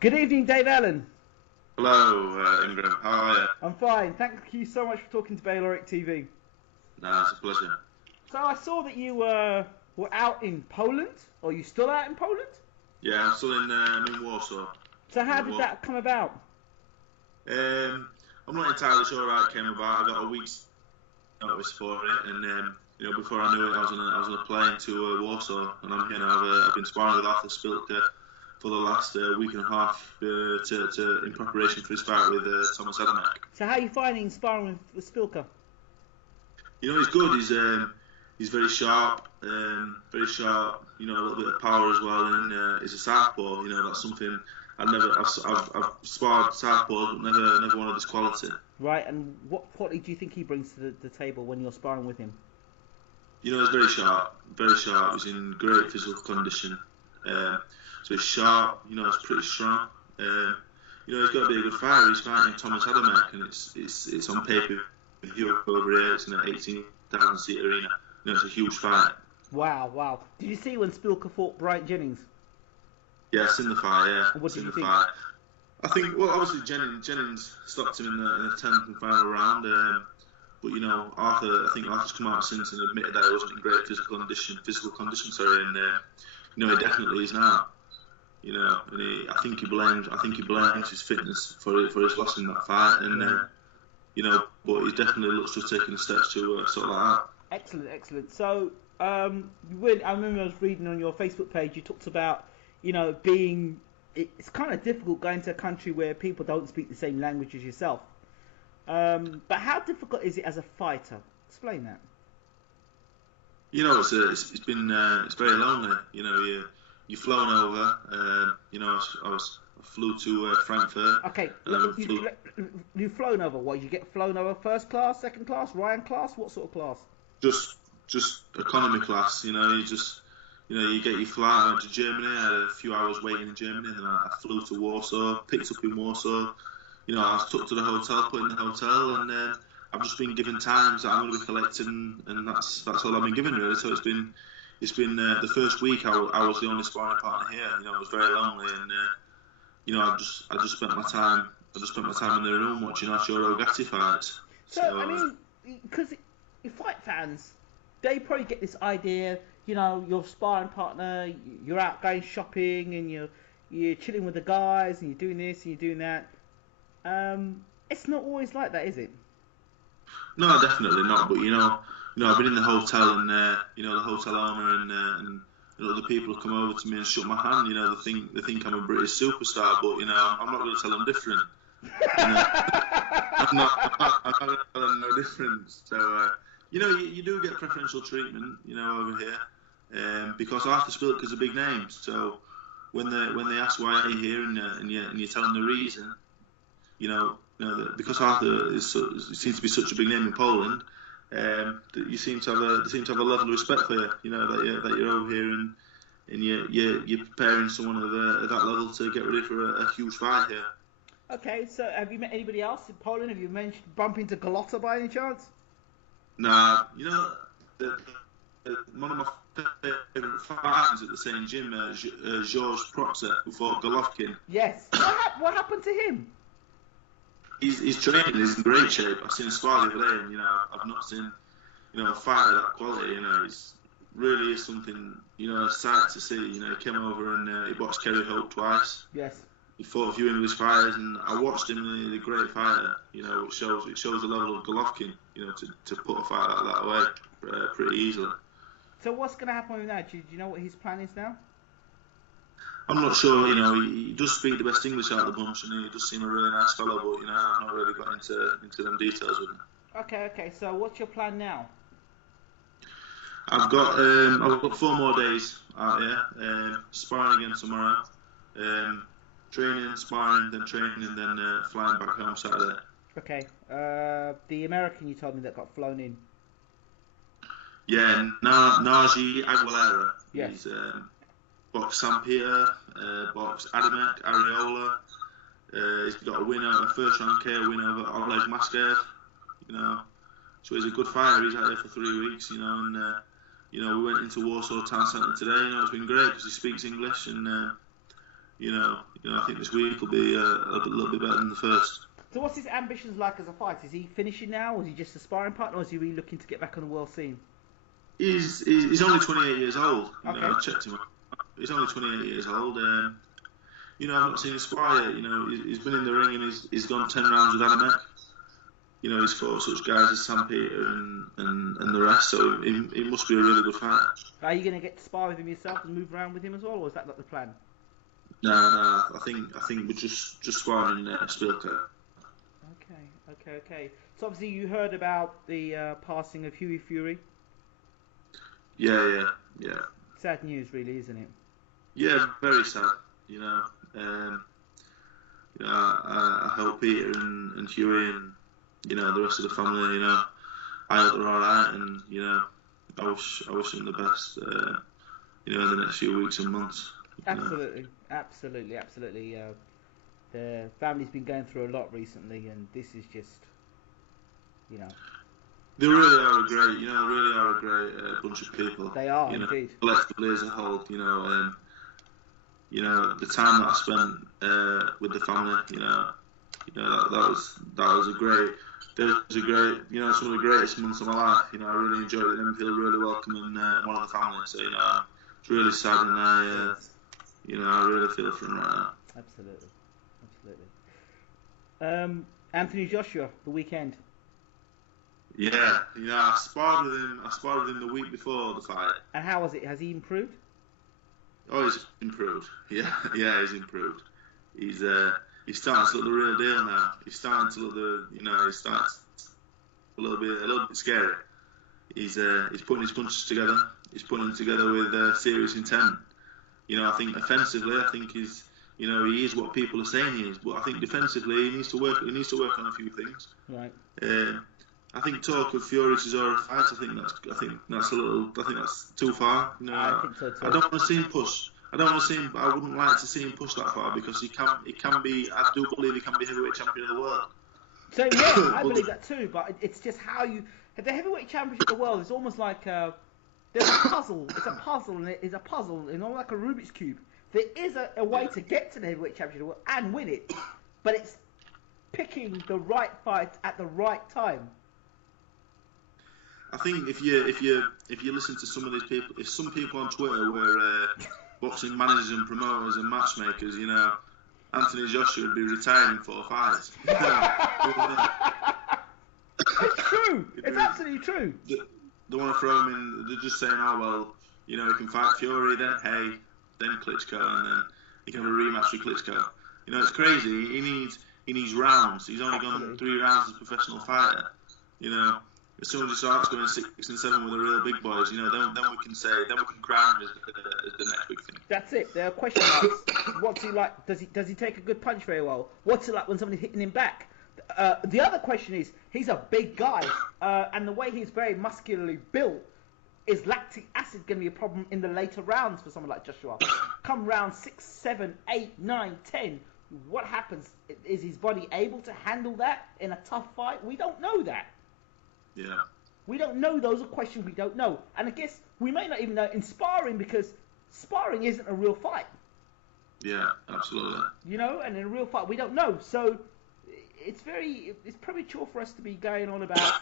Good evening, Dave Allen. Hello, Ingram. How are you? I'm fine. Thank you so much for talking to Bayloric TV. No, it's a pleasure. So I saw that you were out in Poland. Or are you still out in Poland? Yeah, I'm still in. I'm in Warsaw. So I'm how in did War- that come about? I'm not entirely sure how it came about. I got a week's notice for it, and before I knew it, I was on a plane to Warsaw, and I'm here now. I've been sparring with Arthur Spilka for the last week and a half in preparation for his fight with Thomas Adamek. So how are you finding sparring with Spilka? He's good. He's very sharp. Very sharp. A little bit of power as well, and he's a southpaw. That's something I've sparred southpaws, but never one of this quality. Right, and what quality do you think he brings to the table when you're sparring with him? He's very sharp. Very sharp. He's in great physical condition. So he's sharp. He's pretty strong. He's got to be a good fighter. He's fighting Thomas Adamek, and it's on paper. Europe over here, it's in an 18,000 seat arena. It's a huge fight. Wow, wow. Did you see when Spilka fought Bryant Jennings? Yeah, it's in the fight, yeah. What did you think? Fight. I think, well, obviously Jennings stopped him in the 10th and final round, but I think Arthur's come out since and admitted that he wasn't in great physical condition, and he definitely is now. And I think he blames his fitness for his loss in that fight, and but he definitely looks to have taken the steps to sort that out. Excellent, excellent. So, I remember I was reading on your Facebook page, you talked about, it's kind of difficult going to a country where people don't speak the same language as yourself. But how difficult is it as a fighter? Explain that. It's very lonely. You've flown over. I flew to Frankfurt. Okay, you've flown over. What, you get flown over first class, second class, Ryan class? What sort of class? Just economy class. You get your flight out to Germany. I had a few hours waiting in Germany, and then I flew to Warsaw, picked up in Warsaw. I was took to the hotel, put in the hotel, and I've just been given times that I'm going to be collecting, and that's all I've been given really. So it's been the first week I was the only sparring partner here. It was very lonely, and I just spent my time in the room watching Arturo Gatti fights. So I mean, because your fight fans, they probably get this idea. Your sparring partner, you're out going shopping, and you're chilling with the guys, and you're doing this and you're doing that. It's not always like that, is it? No, definitely not. But I've been in the hotel, and the hotel owner and other people have come over to me and shook my hand. They think I'm a British superstar, but I'm not going to tell them different. I'm not going to tell them no different. So you do get preferential treatment, over here, because Arthur Spilka's a big name. So when they ask why you're here and you tell them the reason, because Arthur seems to be such a big name in Poland, that you seem to have a level of respect for you. That you're over here and you're preparing someone of that level to get ready for a huge fight here. Okay, so have you met anybody else in Poland? Have you bump into Galota by any chance? Nah, one of my favourite fighters at the same gym, Georges Proxer, who fought Golovkin. Yes. What happened to him? He's training. He's in great shape. I've seen a spar the other day, and I've not seen a fighter of that quality. It really is something a sight to see. He came over and he boxed Kerry Hope twice. Yes. He fought a few English fighters, and I watched him. And he's a great fighter. It shows the level of Golovkin. To put a fight like that away pretty easily. So what's going to happen with that? Do you know what his plan is now? I'm not sure. He does speak the best English out of the bunch, and he does seem a really nice fellow. But I've not really got into them details with him. Okay. So what's your plan now? I've got 4 more days out here. Sparring again tomorrow. Training, sparring, then training, and then flying back home Saturday. Okay. The American you told me that got flown in. Yeah, Naji Aguilera. Yes. He's boxed St. Peter, boxed Adamek, Areola. He's got a first round KO win over Oleg Maskev. So he's a good fighter. He's out there for 3 weeks, and we went into Warsaw Town Centre today. It's been great because he speaks English, and I think this week will be a little bit better than the first. So what's his ambitions like as a fighter? Is he finishing now, or is he just a sparring partner, or is he really looking to get back on the world scene? He's only 28 years old. Okay. I checked him out. He's only 28 years old. I've not seen him spar yet. He's been in the ring and he's gone 10 rounds with Adamek. He's fought such guys as Sam Peter and the rest, so he must be a really good fighter. Are you going to get to spar with him yourself and move around with him as well, or is that not the plan? No. I think we're just sparring in Spilka. Okay. So obviously you heard about the passing of Hughie Fury. Yeah. Sad news, really, isn't it? Yeah, very sad. I hope Peter and Hughie and the rest of the family. I hope they're all right, and I wish them the best. In the next few weeks and months. Absolutely. The family's been going through a lot recently, and this is just, They really are a great bunch of people. They are, indeed. Collectively as a whole, the time that I spent with the family, that was a great, some of the greatest months of my life. I really enjoyed it. And feel really welcome in one of the family. So it's really sad, and I really feel for him right now. Absolutely. Anthony Joshua, the weekend. Yeah, I sparred with him the week before the fight. And how was it? Has he improved? Oh, he's improved. Yeah, he's improved. He's starting to look the real deal now. He's starting to look he starts a little bit scary. He's putting his punches together. He's putting them together with serious intent. I think offensively, he's, he is what people are saying he is. But I think defensively, he needs to work on a few things. Right. I think talk of Fury Cesaro fights. I think that's too far. I think so too. I don't want to see him push. I wouldn't like to see him push that far, because he can be. I do believe he can be heavyweight champion of the world. So yeah, I believe that too. But it's just how you. The heavyweight championship of the world is almost like there's a puzzle. It's a puzzle, and it is a puzzle, like a Rubik's cube. There is a way to get to the heavyweight championship of the world and win it, but it's picking the right fight at the right time. I think if you listen to some of these people, if some people on Twitter were boxing managers and promoters and matchmakers, Anthony Joshua would be retiring in 4 fights. It's true. It's absolutely true. They want to throw him in. They're just saying, oh well, he can fight Fury, then Klitschko, and then he can have a rematch with Klitschko. It's crazy. He needs rounds. He's only gone 3 rounds as a professional fighter. As soon as he starts going 6 and 7 with the real big boys, then we can crown him as the next big thing. That's it. There are question marks. What's he like? Does he take a good punch very well? What's it like when somebody's hitting him back? The other question is, he's a big guy, and the way he's very muscularly built, is lactic acid going to be a problem in the later rounds for someone like Joshua? Come round 6, 7, 8, 9, 10, what happens? Is his body able to handle that in a tough fight? We don't know that. Yeah. We don't know. Those are questions we don't know. And I guess we may not even know in sparring, because sparring isn't a real fight. Yeah, absolutely. And in a real fight we don't know. So it's premature for us to be going on about,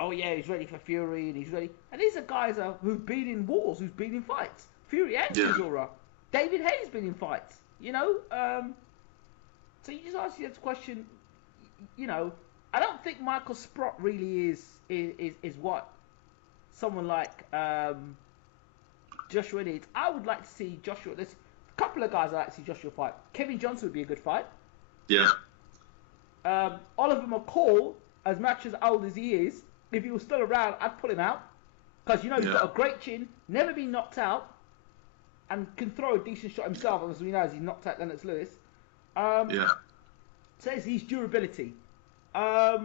oh yeah, he's ready for Fury and he's ready. And these are guys who've been in wars, who've been in fights. Fury and Cesaro. David Hayes been in fights. So you just ask you this question, I don't think Michael Sprott really is what someone like Joshua needs. I would like to see Joshua. There's a couple of guys I'd like to see Joshua fight. Kevin Johnson would be a good fight. Yeah. Oliver McCall, as much as old as he is, if he was still around, I'd pull him out. Because, he's got a great chin, never been knocked out, and can throw a decent shot himself, as we know, as he knocked out Lennox Lewis. Says his durability. So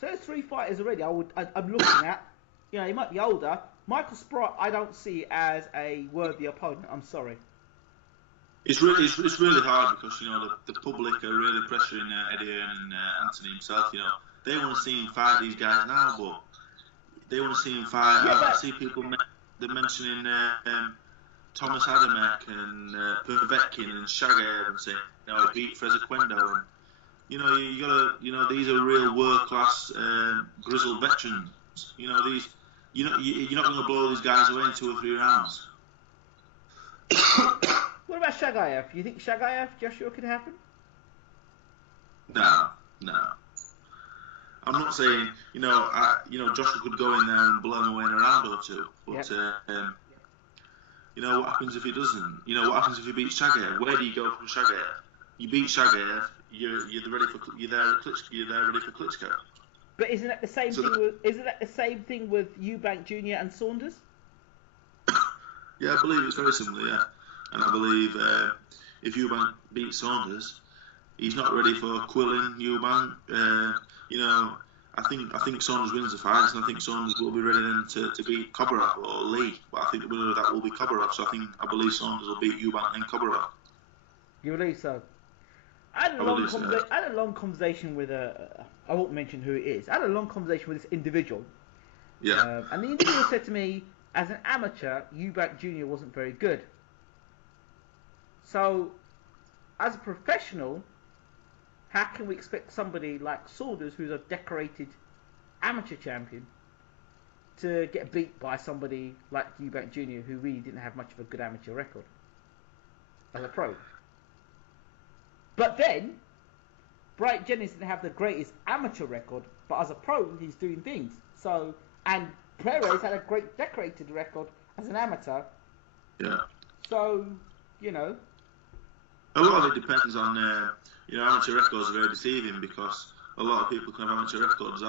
there's 3 fighters already I'm looking at. He might be older. Michael Sprott, I don't see as a worthy opponent. I'm sorry. It's really hard, because the public are really pressuring Eddie and Anthony himself. They want to see him fight these guys now, but they want to see him fight. I see people they're mentioning Thomas Adamek and Povetkin and Shagayev and saying, he beat Frezequendo, and you gotta, these are real world class grizzled veterans. These, you're not gonna blow these guys away in 2 or 3 rounds. What about Shagayev? You think Shagayev Joshua could happen? No. I'm not saying, Joshua could go in there and blow him away in a round or 2, but what happens if he doesn't? What happens if he beats Shagayev? Where do you go from Shagayev? You beat Shagayev, you're there ready for Klitschko. But isn't that the same thing with Eubank Jr. and Saunders? Yeah, I believe it's very similar. Yeah, and I believe if Eubank beats Saunders, he's not ready for Quillen, Eubank. I think Saunders wins the fight, and I think Saunders will be ready then to beat Kobarov or Lee. But I think the winner of that will be Kobarov. So I believe Saunders will beat Eubank and Kobarov. You believe so? I had a long conversation with I won't mention who it is. I had a long conversation with this individual. Yeah. And the individual said to me, as an amateur, Eubank Jr. wasn't very good. So, as a professional, how can we expect somebody like Saunders, who's a decorated amateur champion, to get beat by somebody like Eubank Jr., who really didn't have much of a good amateur record as a pro? But then, Bright Jennings didn't have the greatest amateur record, but as a pro, he's doing things. So, and Perez had a great decorated record as an amateur. Yeah. So, a lot of it depends on, amateur records are very deceiving, because a lot of people can have amateur records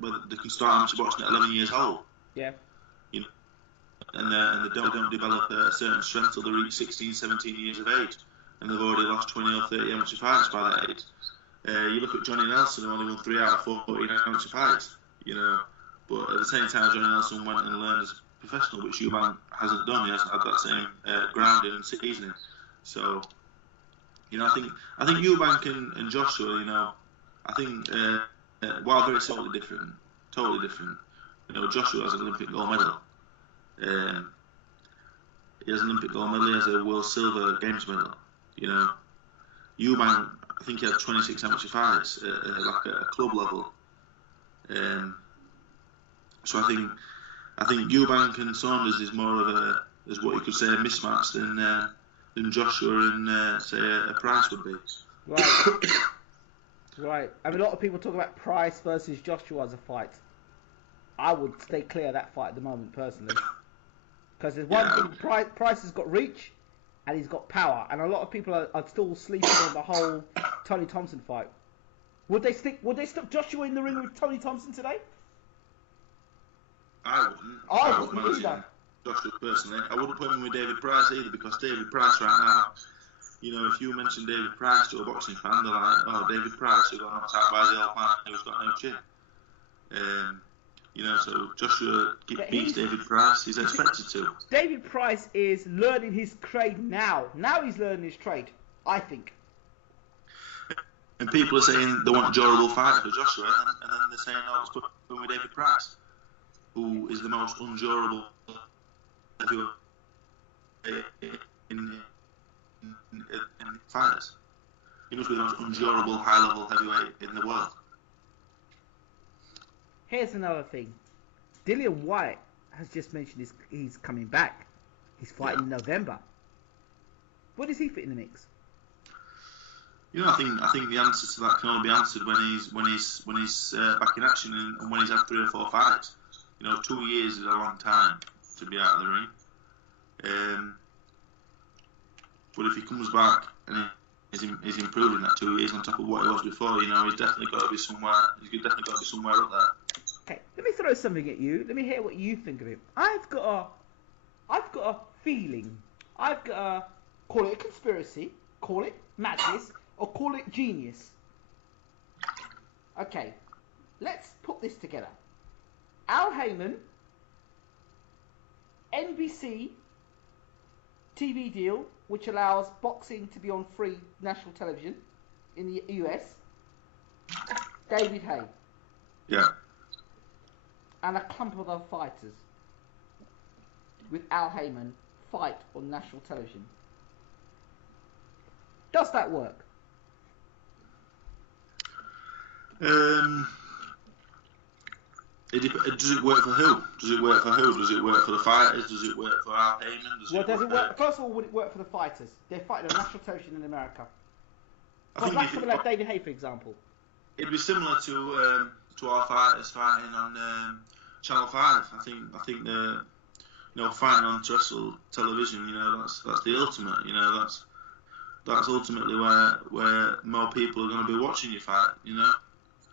whether they can start amateur boxing at 11 years old. Yeah. And they don't develop a certain strength till they reach 16, 17 years of age. And they've already lost 20 or 30 amateur fights by that age. You look at Johnny Nelson, who only won 3 out of 14 amateur fights, But at the same time, Johnny Nelson went and learned as a professional, which Eubank hasn't done. He hasn't had that same grounding and seasoning. So, I think Eubank and Joshua, I think while very totally different. Joshua has an Olympic gold medal. He has an Olympic gold medal. He has a World Silver Games medal. Eubank, I think he had 26 amateur fights at like a club level. So I think Eubank and Saunders is more of is what you could say a mismatch than Joshua and say a Price would be. Right. Right. I mean, a lot of people talk about Price versus Joshua as a fight. I would stay clear of that fight at the moment, personally. Because there's one thing, Price has got reach and he's got power, and a lot of people are still sleeping on the whole Tony Thompson fight. Would they stick Joshua in the ring with Tony Thompson today? I wouldn't either. Joshua personally, I wouldn't put him with David Price either, because David Price right now, if you mention David Price to a boxing fan, they're like, oh, David Price, who got knocked out by the old man who's got no chin. So Joshua beats David Price. He's expected to. David Price is learning his trade now. Now he's learning his trade, I think. And people are saying they want a durable fight for Joshua, and then they're saying, oh, let's put him with David Price, who is the most undurable in fighters. He must be the most undurable high-level heavyweight in the world. Here's another thing. Dillian Whyte has just mentioned he's coming back. He's fighting in November. Where does he fit in the mix? I think the answer to that can only be answered when he's back in action and when he's had 3 or 4 fights. 2 years is a long time to be out of the ring. But if he comes back and he's improving that 2 years on top of what he was before, he's definitely got to be somewhere. He's definitely got to be somewhere up there. Okay, let me throw something at you. Let me hear what you think of him. I've got a feeling. Call it a conspiracy, call it madness, or call it genius. Okay, let's put this together. Al Heyman, NBC TV deal, which allows boxing to be on free national television in the US. David Haye. Yeah. And a clump of other fighters with Al Heyman fight on national television. Does that work? Does it work for who? Does it work for who? Does it work for the fighters? Does it work for our payment? Does it work? First of all, would it work for the fighters? They're fighting on national television in America. Like something like David Haye, for example. It'd be similar to our fighters fighting on Channel 5. I think the fighting on terrestrial television. That's the ultimate. That's ultimately where more people are going to be watching you fight.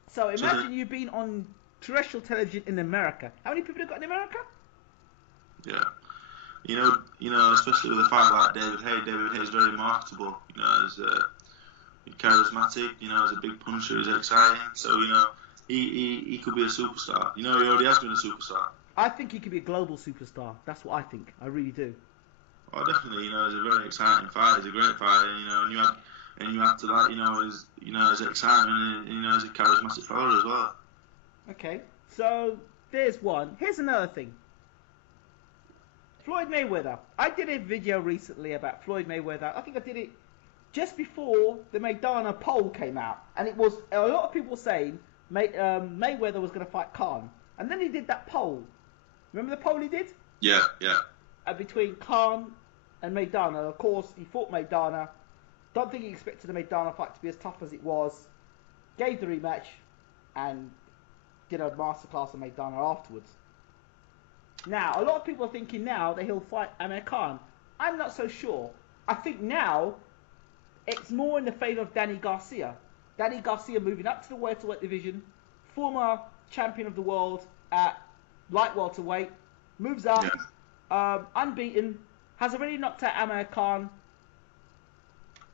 So imagine you being on terrestrial television in America. How many people have got in America? Yeah. Especially with a fight like David Haye. David Haye is very marketable. As charismatic. As a big puncher, he's exciting. So he could be a superstar. He already has been a superstar. I think he could be a global superstar. That's what I think. I really do. Well, definitely. He's a very exciting fighter. He's a great fighter. And you add to that, his excitement, and his a charismatic fighter as well. Okay, so there's one. Here's another thing. Floyd Mayweather. I did a video recently about Floyd Mayweather. I think I did it just before the Maidana poll came out, and it was a lot of people saying Mayweather was going to fight Khan, and then he did that poll. Remember the poll he did? Yeah. Between Khan and Maidana. Of course, he fought Maidana. Don't think he expected the Maidana fight to be as tough as it was. Gave the rematch, and did a masterclass on Maidana afterwards. Now, a lot of people are thinking now that he'll fight Amir Khan. I'm not so sure. I think now it's more in the favour of Danny Garcia. Danny Garcia moving up to the welterweight division, former champion of the world at light welterweight, moves up, unbeaten, has already knocked out Amir Khan,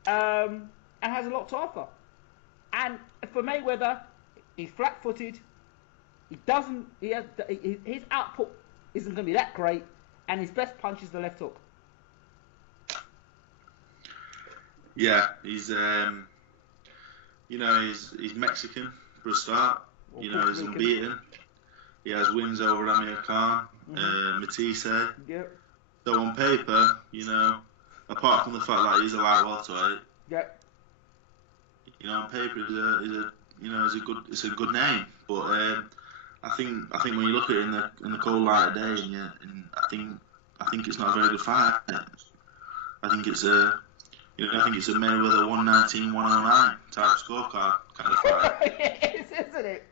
and has a lot to offer. And for Mayweather, he's flat-footed. His output isn't going to be that great, and his best punch is the left hook. Yeah, he's he's Mexican for a start. He's unbeaten. He has wins over Amir Khan, Matisse. Yep. So on paper, apart from the fact that he's a light welterweight, yep. On paper it's a good name, but I think when you look at it in the cold light of day, and I think it's not a very good fight. I think it's a Mayweather 119-109 type scorecard kind of fight. It is, isn't it?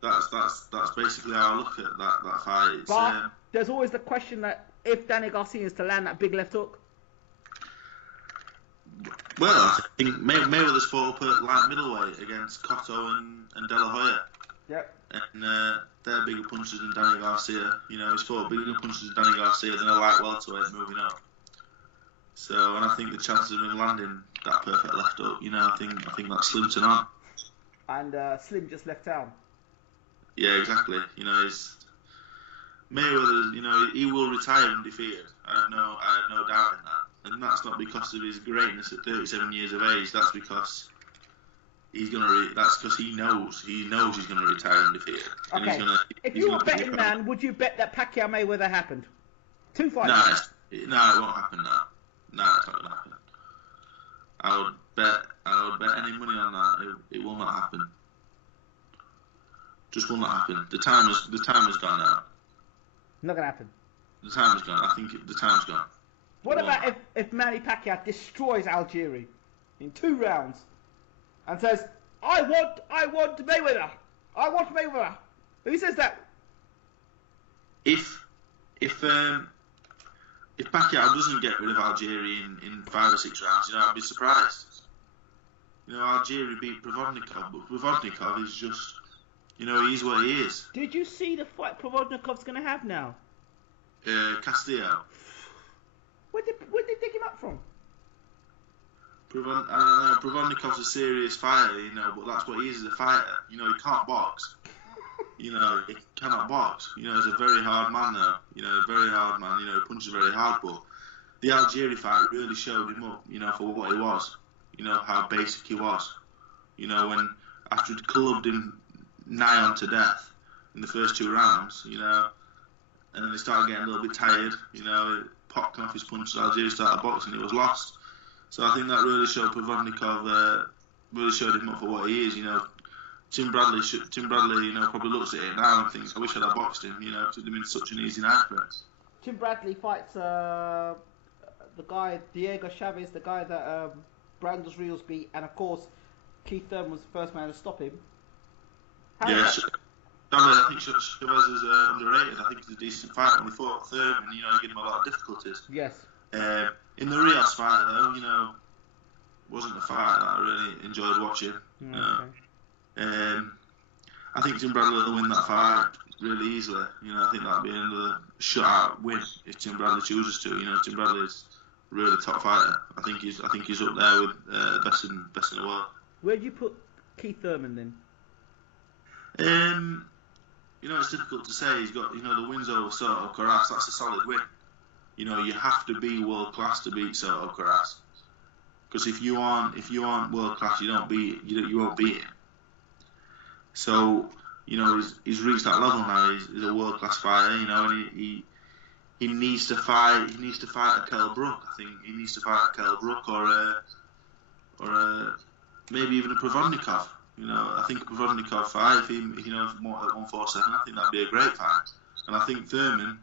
That's basically how I look at that fight. But there's always the question that if Danny Garcia is to land that big left hook. Well, I think Mayweather's fought up at light middleweight against Cotto and De La Hoya. Yep. And they're bigger punches than Danny Garcia. He's fought bigger punches than Danny Garcia than a light welterweight moving up. So, and I think the chances of him landing that perfect left hook, I think that's slim to none. And Slim just left town. Yeah, exactly. He's Mayweather. He will retire undefeated. I have no doubt in that. And that's not because of his greatness at 37 years of age. That's because that's because he knows he's gonna retire undefeated. Okay. And if you were a betting man, would you bet that Pacquiao Mayweather happened? 2 fights. No, it won't happen now. No, it's not gonna happen. I would bet any money on that. It will not happen. Just will not happen. The time has gone now. Not gonna happen. The time has gone. I think the time's gone. What about if Manny Pacquiao destroys Algieri in 2 rounds and says, I want Mayweather. I want Mayweather. Who says that? If Pacquiao doesn't get rid of Algieri in 5 or 6 rounds, I'd be surprised. Algieri beat Provodnikov, but Provodnikov is just, he's what he is. Did you see the fight Provodnikov's going to have now? Castillo. Where did they dig him up from? Provodnikov's a serious fighter, but that's what he is as a fighter. He can't box. He cannot box. He's a very hard man now. A very hard man. He punches very hard, but the Algieri fight really showed him up, for what he was. How basic he was. When after he'd clubbed him nigh on to death in the first 2 rounds, and then he started getting a little bit tired, popping off his punches. Algieri started boxing, it was lost. So I think that really showed Provodnikov, really showed him up for what he is. Tim Bradley, probably looks at it now and thinks, I wish I'd have boxed him. Because it'd have been such an easy night for us. Tim Bradley fights the guy Diego Chavez, the guy that Brandos Rios beat, and of course Keith Thurman was the first man to stop him. Yes. I think Chavez is underrated. I think he's a decent fighter. When he fought Thurman, he gave him a lot of difficulties. Yes. In the Rios fight, though, wasn't a fight that I really enjoyed watching. Okay. I think Tim Bradley will win that fight really easily. I think that'll be another shutout win if Tim Bradley chooses to. Tim Bradley's a really top fighter. I think he's up there with best in the world. Where do you put Keith Thurman then? It's difficult to say. He's got the wins over Soto Caras. That's a solid win. You have to be world class to beat Soto Caras. Because if you aren't world class, you won't beat him. So he's reached that level now. He's a world class fighter. And he needs to fight. He needs to fight a Kell Brook. I think he needs to fight a Kell Brook or maybe even a Provodnikov. I think a Provodnikov fight, if he more at 147, I think that'd be a great fight. And I think Thurman,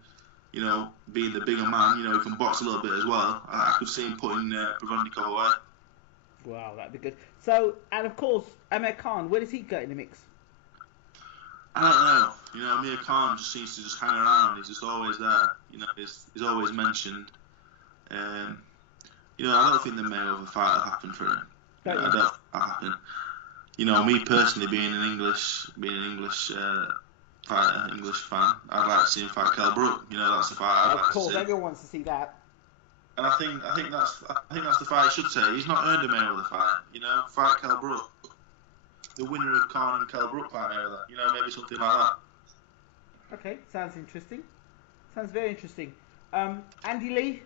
being the bigger man, he can box a little bit as well. I could see him putting Provodnikov away. Wow, that'd be good. So, and of course, Amir Khan, where does he get in the mix? I don't know. Amir Khan just seems to just hang around. He's just always there. He's always mentioned. I don't think the Mayweather fight will happen for him. I don't think that'll happen. Me personally, being an English fighter, English fan, I'd like to see him fight Kell Brook. That's the fight I'd like to see. Of course, everyone wants to see that. And I think that's the fight he should say. He's not earned a Mayweather fight. Fight Kell Brook. The winner of Khan and Kell Brook fight Mayweather. Maybe something like that. Okay, sounds interesting. Sounds very interesting. Andy Lee.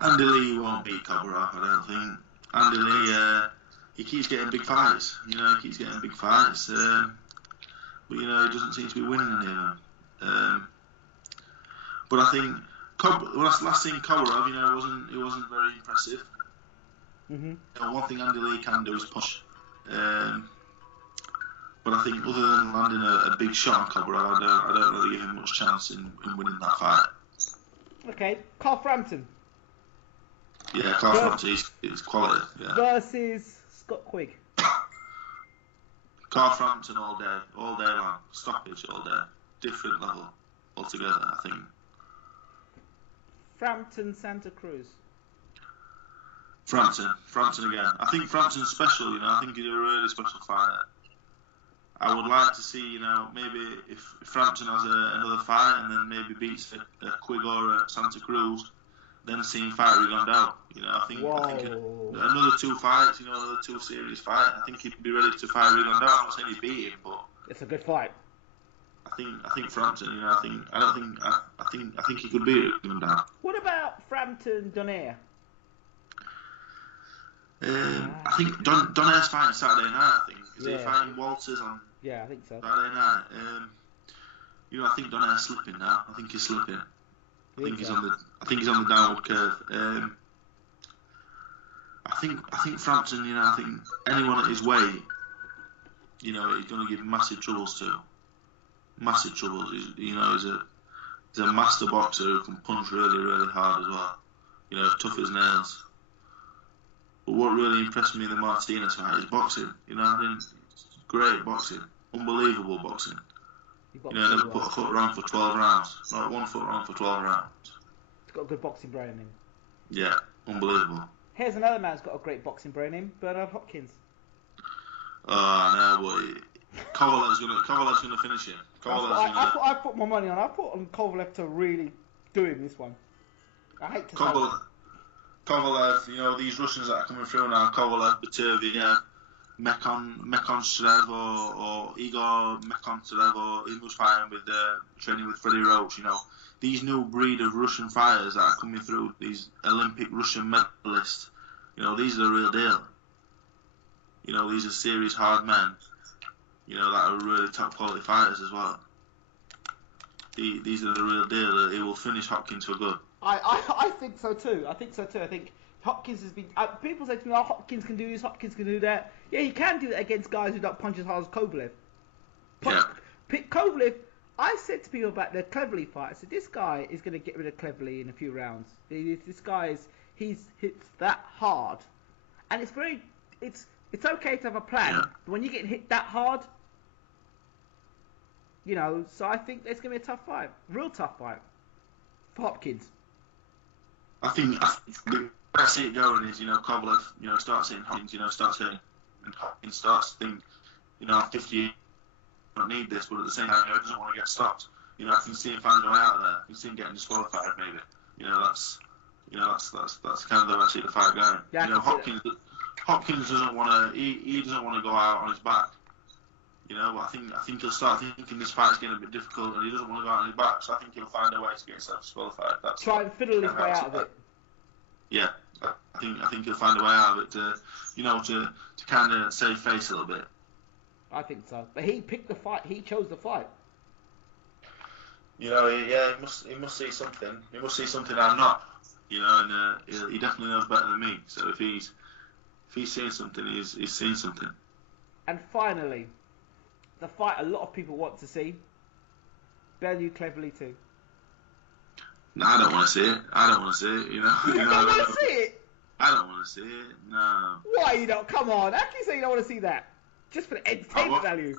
Andy Lee won't beat Kobarov, I don't think. Andy Lee, he keeps getting big fights. He keeps getting big fights. But he doesn't seem to be winning any of them. But I think last seen Kobarov, it wasn't very impressive. Mm-hmm. One thing Andy Lee can do is push. But I think other than landing a big shot on Kobarov, I don't really give him much chance in winning that fight. Okay, Carl Frampton. Yeah, Carl Frampton is quality. Yeah. Versus Scott Quigg. Carl Frampton all day long, stoppage all day, different level altogether. I think. Frampton, Santa Cruz. Frampton again. I think Frampton's special. I think he's a really special fighter. I would like to see, maybe if Frampton has another fight and then maybe beats a Quigg or a Santa Cruz, then seeing fight Rigondeaux. I think another 2 fights, another 2 series fight. I think he'd be ready to fight Rigondeaux. I'm not saying he'd beat him, but it's a good fight. I think Frampton. I think he could beat Rigondeaux. What about Frampton Donaire? I think Donaire's fighting Saturday night. I think is he fighting Walters on? Yeah, I think so. Saturday night. I think Donaire's slipping now. I think he's slipping. I think he's on the downward curve. I think Frampton. I think anyone at his weight, he's going to give massive troubles to. Massive troubles. He's a master boxer who can punch really, really hard as well. Tough as nails. But what really impressed me in the Martinez fight is boxing. Great boxing, unbelievable boxing. Never put a foot wrong for 12 rounds. Not 1 foot wrong for 12 rounds. He's got a good boxing brain in him. Yeah, unbelievable. Here's another man who's got a great boxing brain in him, Bernard Hopkins. Oh, no, boy. Kovalev's gonna finish him. I put my money on. I put on Kovalev to really do him this one. I hate to say it. Kovalev, these Russians that are coming through now, Kovalev, Baturvia, Mekon Shrev or Igor Mekon Shrev, or he was fighting with training with Freddie Roach. These new breed of Russian fighters that are coming through, these Olympic Russian medalists. These are the real deal. These are serious hard men. That are really top quality fighters as well. these are the real deal. He will finish Hopkins for good. I think so too. I think Hopkins has been. People say to me, "Oh, Hopkins can do this. Hopkins can do that." Yeah, he can do it against guys who don't punch as hard as Kovalev. Yeah. Kovalev. I said to people about the Cleverly fight. I said this guy is going to get rid of Cleverly in a few rounds. This guy he's hits that hard, and it's okay to have a plan. Yeah. But when you get hit that hard, so I think it's going to be a tough fight, real tough fight for Hopkins. I think the way I see it going is, Kovalev, starts hitting Hopkins, starts hitting, and Hopkins starts to think, at 50, I don't need this, but at the same time, he doesn't want to get stopped. I can see him finding a way out of there. I can see him getting disqualified, maybe. That's kind of the way I see the fight going. Yeah, Hopkins doesn't want to, he doesn't want to go out on his back. But I think he'll start thinking this fight's getting a bit difficult, and he doesn't want to go out on his back. So I think he'll find a way to get himself disqualified. Try and fiddle his way out of it. Yeah, I think he'll find a way out of it to kind of save face a little bit. I think so, but he picked the fight. He chose the fight. He must see something. He must see something I'm not. And he definitely knows better than me. So if he's seeing something, he's seeing something. And finally, the fight a lot of people want to see. Bellew Cleverly too. No, I don't want to see it. I don't want to see it. You don't want to see it? I don't want to see it. No. Why you don't? Come on. How can you say you don't want to see that? Just for the entertainment value.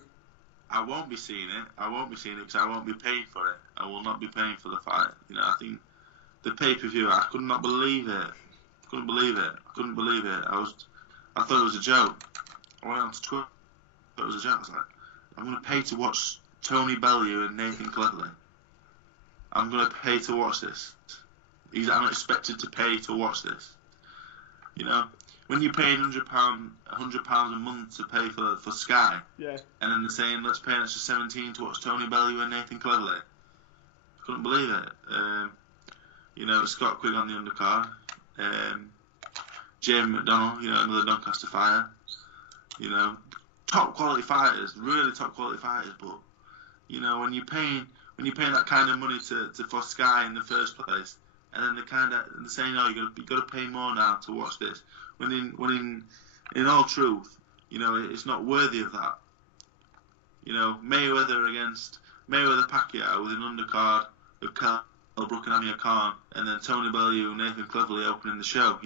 I won't be seeing it. I won't be seeing it because I won't be paying for it. I will not be paying for the fight. I think the pay-per-view, I could not believe it. Couldn't believe it. I thought it was a joke. I went on to Twitter. I thought it was a joke. I was like, I'm going to pay to watch Tony Bellew and Nathan Cleverly. I'm going to pay to watch this. I'm expected to pay to watch this. When you're paying £100 a month to pay for Sky, yeah, and then they're saying let's pay an extra 17 to watch Tony Bellew and Nathan Cleverly. Couldn't believe it. Scott Quigg on the undercard. Jamie McDonnell, another Doncaster fighter. Top quality fighters, really top quality fighters. But when you're paying that kind of money for Sky in the first place, and then they're saying, "Oh, you got to pay more now to watch this." When in all truth, it's not worthy of that. Mayweather against Pacquiao with an undercard of Kell Brook and Amir Khan, and then Tony Bellew and Nathan Cleverly opening the show.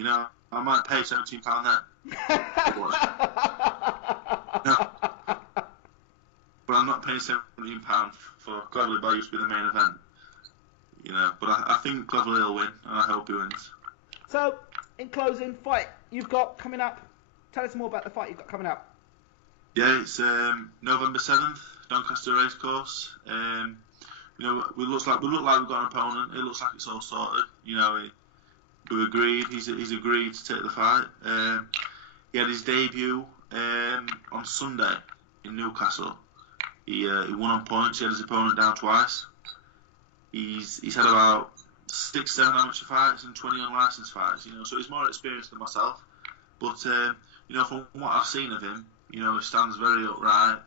I might pay £17 then. No. But I'm not paying £17 for Cleverly Bellew to be the main event. But I think Cleverly will win, and I hope he wins. So, in closing, fight you've got coming up. Tell us more about the fight you've got coming up. Yeah, it's November 7th, Doncaster Racecourse. We look like we've got an opponent. It looks like it's all sorted. We agreed. He's agreed to take the fight. He had his debut on Sunday in Newcastle. He won on points. He had his opponent down twice. He's had about 6-7 amateur fights and 20 unlicensed fights. So he's more experienced than myself. But from what I've seen of him, he stands very upright.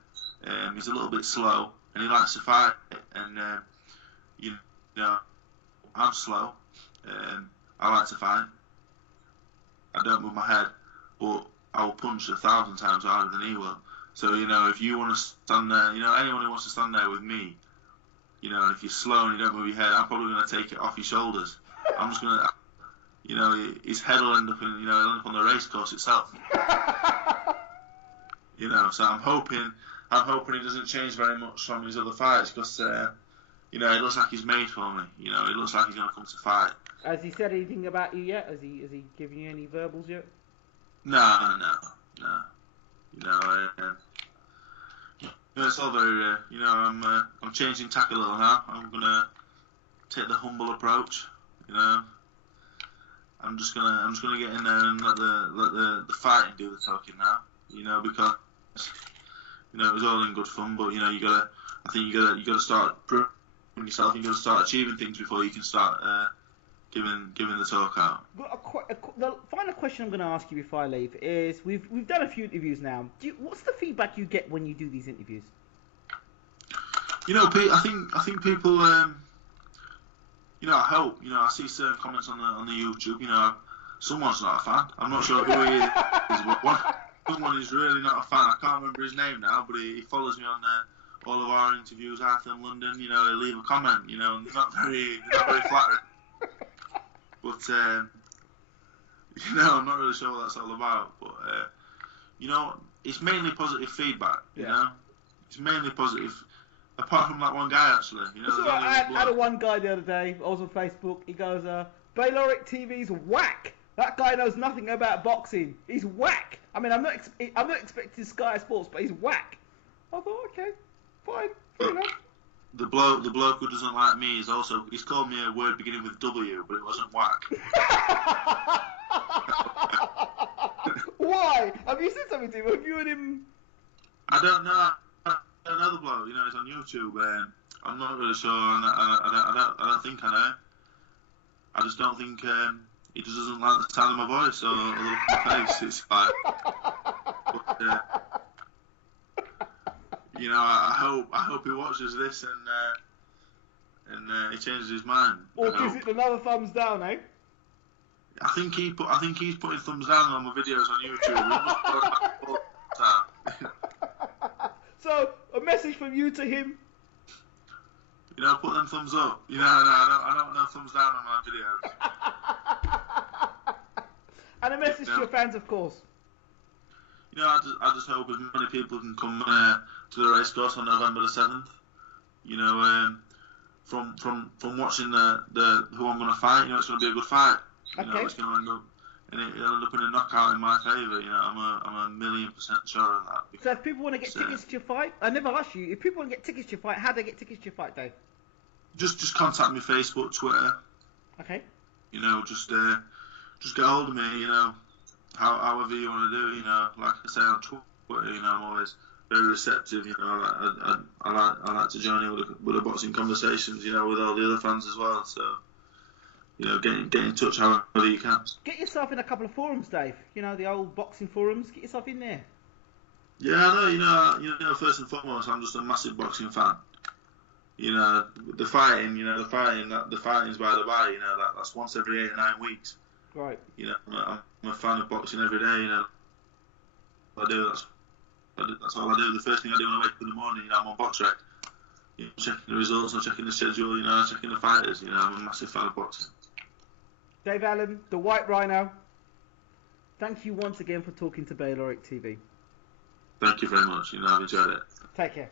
He's a little bit slow, and he likes to fight. And I'm slow. I like to fight. I don't move my head, but I will punch 1,000 times harder than he will. So if you want to stand there, anyone who wants to stand there with me, and if you're slow and you don't move your head, I'm probably going to take it off your shoulders. I'm just going to, his head will end up on the race course itself. So I'm hoping he doesn't change very much from his other fights because, it looks like he's made for me. It looks like he's going to come to fight. Has he said anything about you yet? Has he given you any verbals yet? No. It's all very, I'm changing tack a little now. I'm gonna take the humble approach. I'm just gonna get in there and let the fighting do the talking now. Because it was all in good fun, but you gotta start proving yourself. You gotta start achieving things before you can start giving the talk out. The final question I'm going to ask you before I leave is: we've done a few interviews now. What's the feedback you get when you do these interviews? You know, I think people, you know, I hope, you know, I see certain comments on the YouTube, you know, someone's not a fan. I'm not sure who he is, but someone is really not a fan. I can't remember his name now, but he follows me on all of our interviews, Arthur in London. You know, he'll leave a comment, you know, and they're not very flattering. But you know, I'm not really sure what that's all about. But you know, it's mainly positive feedback. You know, it's mainly positive. Apart from that one guy, actually, you know. So I had one guy the other day. I was on Facebook. He goes, "Bayloric TV's whack. That guy knows nothing about boxing. He's whack. I mean, I'm not expecting Sky Sports, but he's whack." I thought, okay, fine, fair enough. The bloke who doesn't like me he's called me a word beginning with W, but it wasn't whack. Why? Have you said something to him? Have you and him? I don't know. Another bloke, you know, it's on YouTube, and I'm not really sure. I don't think I know. I just don't think he just doesn't like the sound of my voice or the look of my face. It's like, but, you know, I hope he watches this and he changes his mind. Or gives it another thumbs down, eh? I think he's putting thumbs down on my videos on YouTube. So, a message from you to him. You know, put them thumbs up. You know, I don't know thumbs down on my videos. And a message to your fans, of course. You know, I just hope as many people can come to the race course on November the 7th. You know, from watching the who I'm going to fight, you know, it's going to be a good fight. You know, it's going to end up. And it'll end up in a knockout in my favour, you know, I'm a 1,000,000% sure of that. So if people want to get tickets to your fight, I never asked you, if people want to get tickets to your fight, how do they get tickets to your fight, Dave? Just contact me, Facebook, Twitter. Okay. You know, just get hold of me, you know, however you want to do, you know, like I say on Twitter, you know, I'm always very receptive, you know, I like to join in with the boxing conversations, you know, with all the other fans as well, so... You know, get in touch however you can. Get yourself in a couple of forums, Dave. You know, the old boxing forums. Get yourself in there. Yeah, I know. You know. First and foremost, I'm just a massive boxing fan. You know, the fighting's by the by. You know, that's once every 8 or 9 weeks. Right. You know, I'm a fan of boxing every day. You know, that's all I do. The first thing I do when I wake up in the morning, you know, I'm on BoxRec. You know, checking the results, I'm checking the schedule. You know, I'm checking the fighters. You know, I'm a massive fan of boxing. Dave Allen, the White Rhino, thank you once again for talking to Bayloric TV. Thank you very much. You know, I've enjoyed it. Take care.